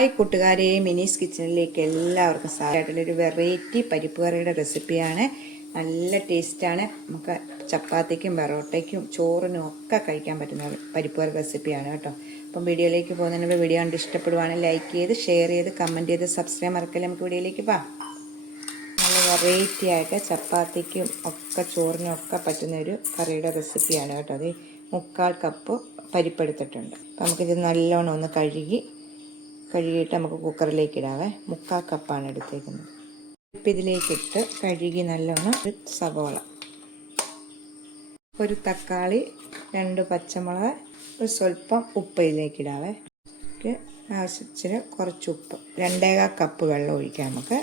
Hi കൂട്ടുകാരെ, മിനീസ് കിച്ചണിലേക്ക് എല്ലാവർക്കും സ്വാഗതം. വെറൈറ്റി പരിപ്പ് കറിയുടെ റെസിപ്പിയാണ്. നല്ല ടേസ്റ്റാണ്. നമുക്ക് ചപ്പാത്തിക്കും പൊറോട്ടയ്ക്കും ചോറിനും ഒക്കെ കഴിക്കാൻ പറ്റുന്ന പരിപ്പ് കറി റെസിപ്പിയാണ് കേട്ടോ. അപ്പം വീഡിയോയിലേക്ക് പോകുന്നതിന് മുമ്പ് വീഡിയോ കണ്ട് ഇഷ്ടപ്പെടുവാണെങ്കിൽ ലൈക്ക് ചെയ്ത് ഷെയർ ചെയ്ത് കമൻറ്റ് ചെയ്ത് സബ്സ്ക്രൈബ് മറക്കല്ലേ. നമുക്ക് വീഡിയോയിലേക്ക് പോകാം. നല്ല വെറൈറ്റി ആയിട്ട് ചപ്പാത്തിക്കും ഒക്കെ ചോറിനും ഒക്കെ പറ്റുന്ന ഒരു കറിയുടെ റെസിപ്പിയാണ് കേട്ടോ. അത് 3/4 കപ്പ് പരിപ്പെടുത്തിട്ടുണ്ട്. അപ്പം നമുക്കിത് നല്ലോണം ഒന്ന് കഴുകിയിട്ട് നമുക്ക് കുക്കറിലേക്ക് ഇടാവേ. 3/4 കപ്പാണ് എടുത്തേക്കുന്നത്. ഇപ്പം ഇതിലേക്കിട്ട് കഴുകി നല്ലോണം ഒരു സവോള, ഒരു തക്കാളി, 2 പച്ചമുളക്, ഒരു സ്വല്പം ഉപ്പ് ഇതിലേക്കിടാവേ. ആവശ്യത്തിന് കുറച്ച് ഉപ്പ്, 2/4 കപ്പ് വെള്ളം ഒഴിക്കാം. നമുക്ക്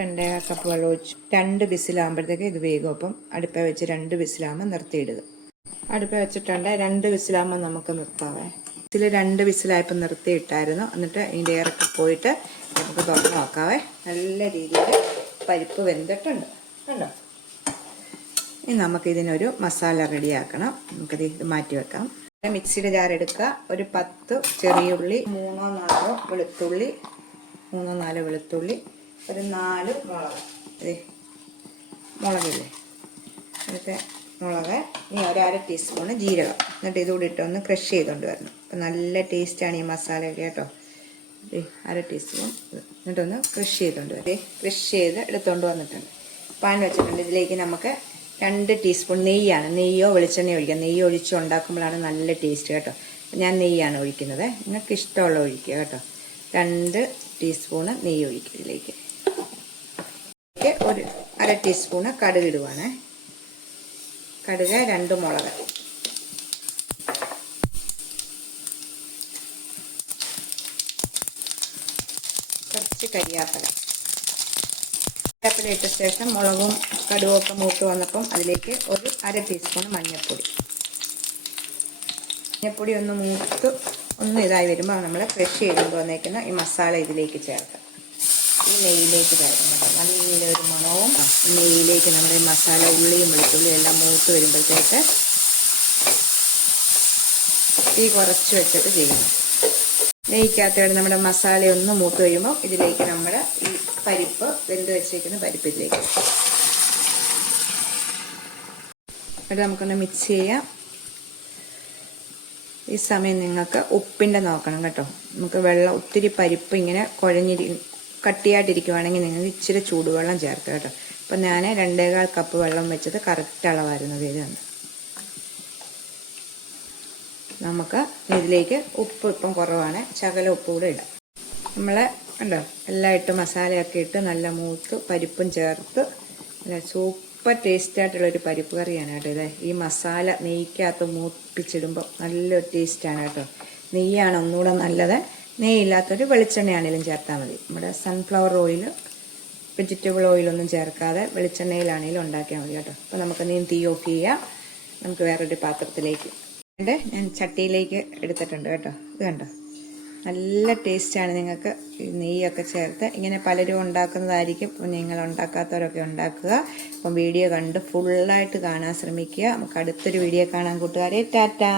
2/4 കപ്പ് വെള്ളം ഒഴിച്ച് 2 വിസിലാകുമ്പോഴത്തേക്ക് ഇത് വേഗം. അപ്പം അടുപ്പ വെച്ച് 2 വിസിലാകുമ്പോൾ നിർത്തിയിടുക. അടുപ്പ വെച്ചിട്ടുണ്ട്. 2 വിസിലാകുമ്പോൾ നമുക്ക് നിർത്താവേ. ഇതിൽ 2 വിസിലായപ്പോൾ നിർത്തിയിട്ടായിരുന്നു. എന്നിട്ട് ഇതിൻ്റെ ഇറക്കി പോയിട്ട് നമുക്ക് തുറന്ന് നോക്കാവേ. നല്ല രീതിയിൽ പരിപ്പ് വെന്തിട്ടുണ്ട് കണ്ടോ. ഇനി നമുക്കിതിനൊരു മസാല റെഡിയാക്കണം. നമുക്കിത് മാറ്റി വെക്കാം. മിക്സിയുടെ ജാർ എടുക്കുക. ഒരു 10 ചെറിയ ഉള്ളി, 3-4 വെളുത്തുള്ളി, ഒരു 4 മുളക്. മുളകില്ലേ, എന്നിട്ട് മുളക്, ഇനി 1/2 ടീസ്പൂണ് ജീരകം. എന്നിട്ട് ഇതുകൂടി ഇട്ടൊന്ന് ക്രഷ് ചെയ്തുകൊണ്ട് വരണം. അപ്പം നല്ല ടേസ്റ്റാണ് ഈ മസാലയൊക്കെ കേട്ടോ. 1/2 ടീസ്പൂൺ എന്നിട്ടൊന്ന് ക്രഷ് ചെയ്തുകൊണ്ട് വരും. ക്രഷ് ചെയ്ത് എടുത്തുകൊണ്ട് വന്നിട്ടുണ്ട്. പാൻ വെച്ചിട്ടുണ്ട്. ഇതിലേക്ക് നമുക്ക് 2 ടീസ്പൂൺ നെയ്യാണ്. നെയ്യോ വെളിച്ചെണ്ണയോ ഒഴിക്കാം. നെയ്യ് ഒഴിച്ച് ഉണ്ടാക്കുമ്പോഴാണ് നല്ല ടേസ്റ്റ് കേട്ടോ. ഞാൻ നെയ്യാണ് ഒഴിക്കുന്നത്. നിങ്ങൾക്ക് ഇഷ്ടമുള്ള ഒഴിക്കുക കേട്ടോ. 2 ടീസ്പൂണ് നെയ്യ് ഒഴിക്കുക. ഇതിലേക്ക് ഒരു 1/2 ടീസ്പൂണ് കടുക് ഇടുവാണ്. കടുക്, 2 മുളക്, കുറച്ച് കരിയാപ്പില ഇട്ട ശേഷം മുളകും കടുകും ഒക്കെ മൂത്ത് വന്നപ്പം അതിലേക്ക് ഒരു 1/2 ടീസ്പൂൺ മഞ്ഞൾപ്പൊടി ഒന്ന് മൂത്ത് ഇതായി വരുമ്പോൾ നമ്മൾ ഫ്രഷ് ചെയ്തുകൊണ്ട് വന്നേക്കുന്ന ഈ മസാല ഇതിലേക്ക് ചേർക്കാം. ഈ നെയ്യിലേക്ക് ചേർക്കണം. നല്ലൊരു മണവും നെയ്യിലേക്ക് നമ്മുടെ മസാല, ഉള്ളിയും വെളുത്തുള്ളിയും എല്ലാം മൂത്ത് വരുമ്പോഴത്തേക്ക് തീ കുറച്ച് വെച്ചിട്ട് ചെയ്യണം. നെയ്ക്കകത്തോടെ നമ്മുടെ മസാല ഒന്ന് മൂത്ത് കഴിയുമ്പോൾ ഇതിലേക്ക് നമ്മുടെ ഈ പരിപ്പ്, വെന്ത് വെച്ചേക്കുന്ന പരിപ്പ് ഇതിലേക്ക് അത് നമുക്കൊന്ന് മിക്സ് ചെയ്യാം. ഈ സമയം നിങ്ങൾക്ക് ഉപ്പിൻ്റെ നോക്കണം കേട്ടോ. നമുക്ക് വെള്ളം ഒത്തിരി പരിപ്പ് ഇങ്ങനെ കട്ടിയായിട്ടിരിക്കുവാണെങ്കിൽ നിങ്ങൾക്ക് ഇച്ചിരി ചൂടുവെള്ളം ചേർക്കുക കേട്ടോ. അപ്പം ഞാൻ 2/4 കപ്പ് വെള്ളം വെച്ചത് കറക്റ്റ് അളവായിരുന്നു. ഇതാണ് നമുക്ക് ഇതിലേക്ക് ഉപ്പ് ഇപ്പം കുറവാണ്, ശകലം ഉപ്പ് കൂടെ ഇടാം. നമ്മൾ കണ്ടോ എല്ലാം ഇട്ട് മസാലയൊക്കെ ഇട്ട് നല്ല മൂത്ത് പരിപ്പും ചേർത്ത് നല്ല സൂപ്പർ ടേസ്റ്റായിട്ടുള്ളൊരു പരിപ്പ് കറിയാണ് കേട്ടോ ഇത്. ഈ മസാല നെയ്ക്കകത്ത് മൂപ്പിച്ചിടുമ്പോൾ നല്ലൊരു ടേസ്റ്റാണ് കേട്ടോ. നെയ്യാണ് ഒന്നുകൂടെ നല്ലത്. നെയ്യില്ലാത്തൊരു വെളിച്ചെണ്ണയാണെങ്കിലും ചേർത്താൽ മതി. നമ്മുടെ സൺഫ്ലവർ ഓയിൽ, വെജിറ്റബിൾ ഓയിലൊന്നും ചേർക്കാതെ വെളിച്ചെണ്ണയിലാണെങ്കിലും ഉണ്ടാക്കിയാൽ മതി കേട്ടോ. അപ്പോൾ നമുക്ക് തീ ഓഫ് ചെയ്യാം. നമുക്ക് വേറൊരു പാത്രത്തിലേക്ക് ഞാൻ ചട്ടിയിലേക്ക് എടുത്തിട്ടുണ്ട് കേട്ടോ. ഇത് കണ്ടോ നല്ല ടേസ്റ്റാണ്. നിങ്ങൾക്ക് നെയ്യൊക്കെ ചേർത്ത് ഇങ്ങനെ പലരും ഉണ്ടാക്കുന്നതായിരിക്കും. നിങ്ങൾ ഉണ്ടാക്കാത്തവരൊക്കെ ഉണ്ടാക്കുക. അപ്പം വീഡിയോ കണ്ട് ഫുള്ളായിട്ട് കാണാൻ ശ്രമിക്കുക. നമുക്ക് അടുത്തൊരു വീഡിയോ കാണാൻ കൂട്ടുകാരെ. ടാറ്റാ.